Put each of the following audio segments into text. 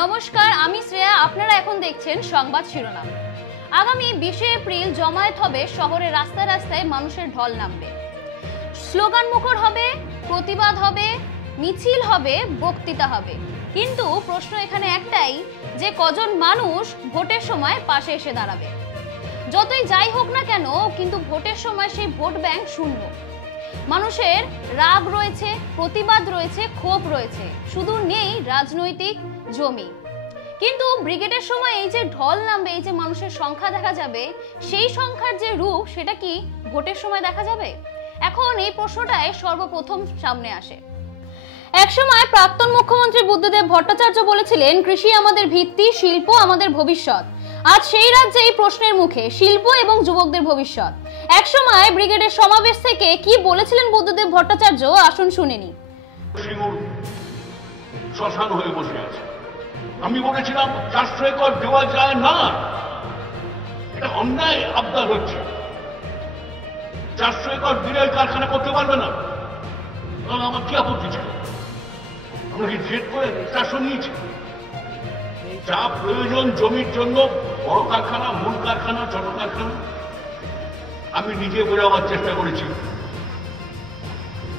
নমস্কার, আমি শ্রেয়া। আপনারা এখন দেখছেন সংবাদ শিরোনাম। আগামী 20 এপ্রিল জমায়েত হবে, শহরে রাস্তায় রাস্তায় মানুষের ঢল নামবে, স্লোগান মুখর হবে, প্রতিবাদ হবে, মিছিল হবে, বক্তৃতা হবে। কিন্তু প্রশ্ন এখানে একটাই যে কজন মানুষ ভোটের সময় পাশে এসে দাঁড়াবে। যতই যাই হোক না কেন, কিন্তু ভোটের সময় সেই ভোট ব্যাংক শূন্য। মানুষের রাগ রয়েছে, প্রতিবাদ রয়েছে, ক্ষোভ রয়েছে, শুধু নেই রাজনৈতিক জমি। কিন্তু ব্রিগেডের সময় এই যে ঢল নামবে, এই যে মানুষের সংখ্যা দেখা যাবে, সেই সংখ্যার যে রূপ সেটা কি ভোটের সময় দেখা যাবে? এখন এই প্রশ্নটাই সর্বপ্রথম সামনে আসে। একসময় প্রাক্তন মুখ্যমন্ত্রী বুদ্ধদেব ভট্টাচার্য বলেছিলেন, কৃষি আমাদের ভিত্তি, শিল্প আমাদের ভবিষ্যৎ। আজ সেই রাজ্যে এই প্রশ্নের মুখে, শিল্প এবং যুবকদের ভবিষ্যৎ। একসময় ব্রিগেডের সমাবেশ থেকে কি বলেছিলেন বুদ্ধদেব ভট্টাচার্য, আসুন শুনে নি। শ্মশান হয়ে বসে আছে। আমি বলেছিলাম 400 একর দেওয়া যায় না, এটা অন্যায় আবদার হচ্ছে। 400 একর দিলে কারখানা করতে পারবে না, তাহলে আমার কি আপত্তি ছিল? আমরা কি জেদ করে 400 নিয়েছি? যা প্রয়োজন জমির জন্য, বড় কারখানা, মূল কারখানা, ছোট কারখানা, আমি নিজে বোঝাবার চেষ্টা করেছি।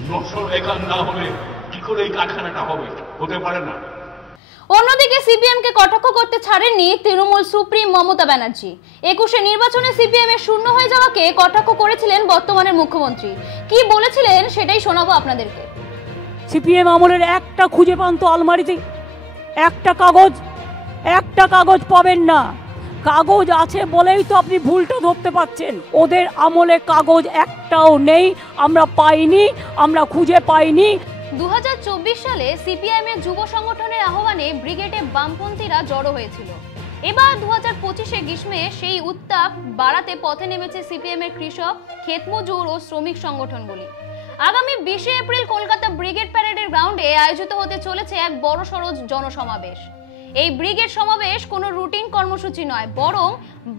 900 একর না হলে কি করে এই কারখানাটা হবে? হতে পারে না। অন্যদিকে সিপিএম কে কটাক্ষ করতে ছাড়েননি তৃণমূল সুপ্রিম মমতা ব্যানার্জি। 21 নির্বাচনে সিপিএম এর শূন্য হয়ে যাওয়াকে কটাক্ষ করেছিলেন বর্তমানের মুখ্যমন্ত্রী। কি বলেছিলেন সেটাই শোনাবো আপনাদেরকে। সিপিএম আমলের একটা খুঁজে পান তো আলমারিতে, একটা কাগজ পাবেন না। কাগজ আছে বলেই তো আপনি ভুলটা ধরতে পাচ্ছেন। ওদের আমলে কাগজ একটাও নেই, আমরা পাইনি, আমরা খুঁজে পাইনি। 2024 সালে সিপিএম এর যুব সংগঠনের আহ্বানে ব্রিগেডে বামপন্থীরা জড়ো হয়েছিল। এবার 2025 গ্রীষ্মে সেই উত্তাপ বাড়াতে পথে নেমেছে সিপিএম এর কৃষক, ক্ষেতমজুর ও শ্রমিক সংগঠনগুলি। আগামী 20 এপ্রিল কলকাতা ব্রিগেড প্যারেডের গ্রাউন্ডে আয়োজিত হতে চলেছে এক বড়সড় জনসমাবেশ। এই ব্রিগেড সমাবেশ কোনো রুটিন কর্মসূচি নয়, বরং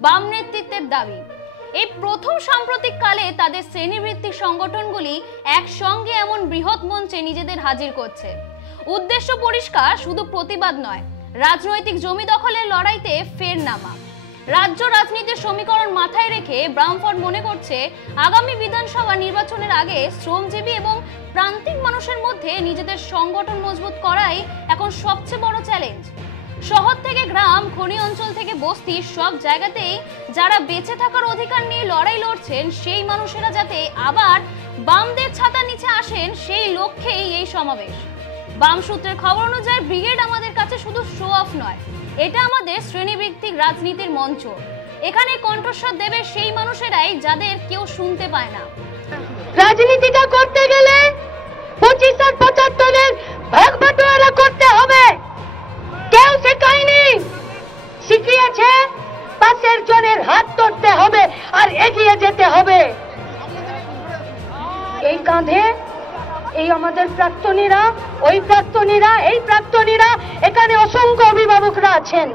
বাম নেতৃত্বের দাবি। এই প্রথম সাম্প্রতিক কালে তাদের শ্রেণীভিত্তিক সংগঠনগুলি একসঙ্গে এমন বৃহৎ মঞ্চে নিজেদের হাজির করছে। উদ্দেশ্য পরিষ্কার, শুধু প্রতিবাদ নয়, রাজনৈতিক জমি দখলের লড়াইতে ফের নামা। রাজ্য রাজনীতির সমীকরণ মাথায় রেখে ব্রামফোর্ড মনে করছে, আগামী বিধানসভা নির্বাচনের আগে শ্রমজীবী এবং প্রান্তিক মানুষের মধ্যে নিজেদের সংগঠন মজবুত করাই এখন সবচেয়ে বড় চ্যালেঞ্জ। শহর থেকে গ্রাম, খনি অঞ্চল থেকে বস্তি, সব জায়গাতেই যারা বেঁচে থাকার অধিকার নিয়ে লড়াই লড়ছেন, সেই মানুষেরা যাতে আবার বামদের ছাতার নিচে আসেন, সেই লক্ষ্যেই এই সমাবেশ। বাম সূত্রের খবর অনুযায়ী ব্রিগেড আমাদের কাছে শুধু শো অফ নয়, এটা আমাদের শ্রেণীভিত্তিক রাজনীতির মঞ্চ। এখানে কণ্ঠস্বর দেবে সেই মানুষেরাই যাদের কেউ শুনতে পায় না। রাজনীতিটা করতে গেলে 25 আর 75-এর ভাগ বাটোয়ারা করতে হবে। কেউ শেখায়নি, শিখিয়েছে পাশের জনের হাত ধরতে হবে আর এগিয়ে যেতে হবে। এই কাঁধে এই আমাদের প্রাক্তনীরা, ওই প্রাক্তনীরা, এই প্রাক্তনীরা, এখানে অসংখ্য অভিভাবকরা আছেন।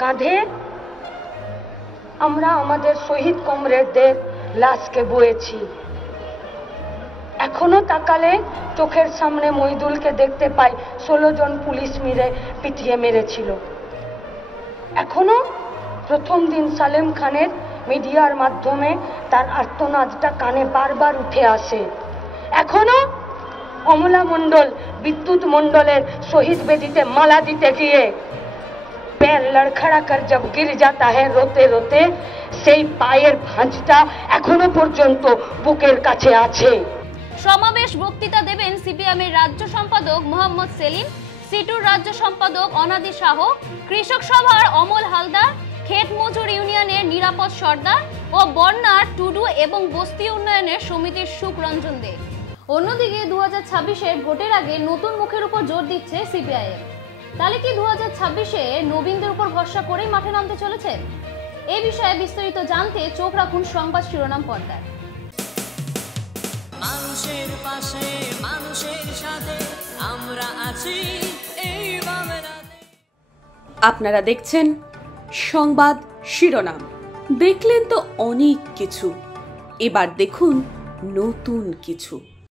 কাঁধে আমরা আমাদের শহীদ কমরেডদের লাশকে বয়েছি। এখনো তাকালে চোখের সামনে মহিদুলকে দেখতে পাই, 16 জন পুলিশ মিলে পিটিয়ে মেরেছিল। এখনো প্রথম দিন সালেম খানের মিডিয়ার মাধ্যমে তার আর্তনাদটা কানে বারবার উঠে আসে। এখনো অমলা মণ্ডল, বিদ্যুৎ মণ্ডলের শহীদ বেদিতে মালা দিতে গিয়ে पैर लड़खड़ा कर जब गिर जाता है रोते रोते, সেই পায়ের ভাঁজটা এখনো পর্যন্ত বুকের কাছে আছে। সমাবেশ বক্তৃতা দেবেন সিপিএম এর রাজ্য সম্পাদক মোহাম্মদ সেলিম, সিটুর রাজ্য সম্পাদক অনাদি শাহ, কৃষক সভার অমল হালদার, ক্ষেত মজুর ইউনিয়নের নিরাপদ সর্দার ও বন্যার টুডু এবং বস্তি উন্নয়নের সমিতির সুখরঞ্জন দে। অন্যদিকে 2026-এর ভোটের আগে নতুন মুখের উপর জোর দিচ্ছে সিপিআইএম। তাহলে কি 2026-এ নবীনদের উপর ভরসা করেই মাঠে নামতে চলেছে? এই বিষয়ে বিস্তারিত জানতে চোখ রাখুন সংবাদ শিরোনাম পর্দায়। মানুষের পাশে, মানুষের সাথে আমরা আছি এই বামে রাতে। আপনারা দেখছেন সংবাদ শিরোনাম। দেখলেন তো অনেক কিছু, এবার দেখুন নতুন কিছু।